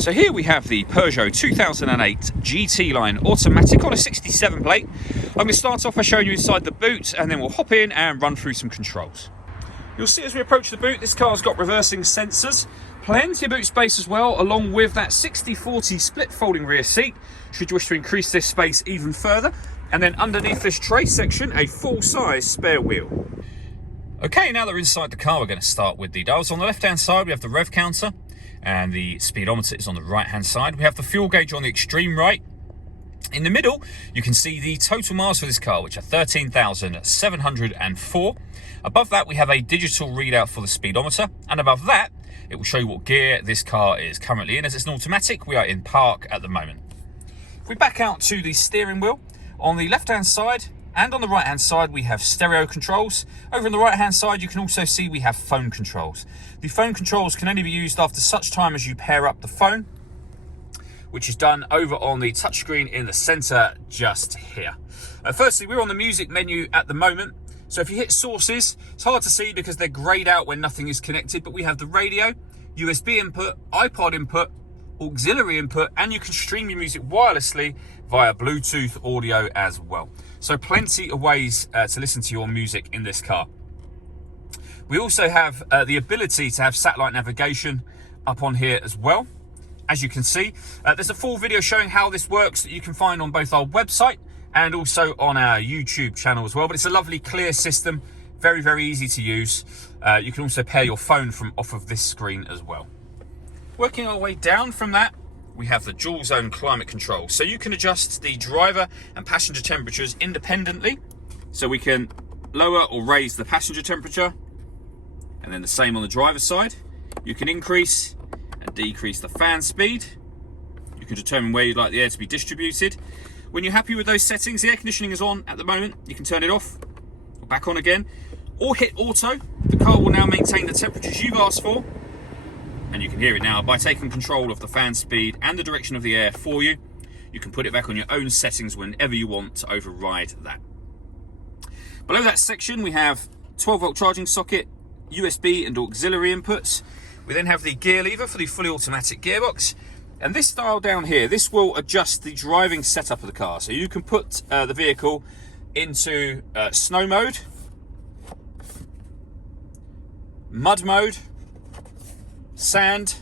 So here we have the Peugeot 2008 GT line automatic on a 67 plate. I'm going to start off by showing you inside the boot, and then we'll hop in and run through some controls. You'll see as we approach the boot, this car's got reversing sensors, plenty of boot space as well, along with that 60/40 split folding rear seat, should you wish to increase this space even further. And then underneath this tray section, a full-size spare wheel. Okay, now that we're inside the car, we're going to start with the dials. On the left-hand side, we have the rev counter, and the speedometer is on the right-hand side. We have the fuel gauge on the extreme right. In the middle, you can see the total miles for this car, which are 13,704. Above that, we have a digital readout for the speedometer, and above that, it will show you what gear this car is currently in. As it's an automatic, we are in park at the moment. If we back out to the steering wheel, on the left-hand side and on the right-hand side, we have stereo controls. Over on the right-hand side, you can also see we have phone controls. The phone controls can only be used after such time as you pair up the phone, which is done over on the touchscreen in the center just here. Firstly, we're on the music menu at the moment. So if you hit sources, it's hard to see because they're grayed out when nothing is connected, but we have the radio, USB input, iPod input, auxiliary input, and you can stream your music wirelessly via Bluetooth audio as well. So plenty of ways to listen to your music in this car. We also have the ability to have satellite navigation up on here as well. As you can see, there's a full video showing how this works that you can find on both our website and also on our YouTube channel as well. But it's a lovely, clear system, very, very easy to use. You can also pair your phone from off of this screen as well. Working our way down from that, we have the dual zone climate control. So you can adjust the driver and passenger temperatures independently. So we can lower or raise the passenger temperature, and then the same on the driver's side. You can increase and decrease the fan speed. You can determine where you'd like the air to be distributed. When you're happy with those settings, the air conditioning is on at the moment. You can turn it off or back on again, or hit auto. The car will now maintain the temperatures you've asked for. And you can hear it now by taking control of the fan speed and the direction of the air for you. You can put it back on your own settings whenever you want to override that. Below that section, we have 12-volt charging socket, USB and auxiliary inputs. We then have the gear lever for the fully automatic gearbox. And this dial down here, this will adjust the driving setup of the car. So you can put the vehicle into snow mode, mud mode, sand.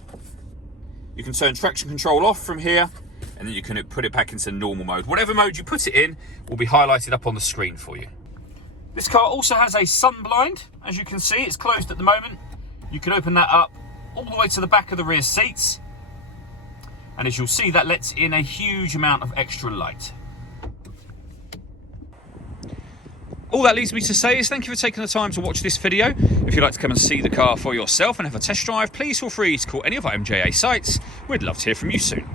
You can turn traction control off from here, and then you can put it back into normal mode. Whatever mode you put it in will be highlighted up on the screen for you. This car also has a sun blind. As you can see, it's closed at the moment. You can open that up all the way to the back of the rear seats, and as you'll see, that lets in a huge amount of extra light. All that leaves me to say is thank you for taking the time to watch this video. If you'd like to come and see the car for yourself and have a test drive, please feel free to call any of our MJA sites. We'd love to hear from you soon.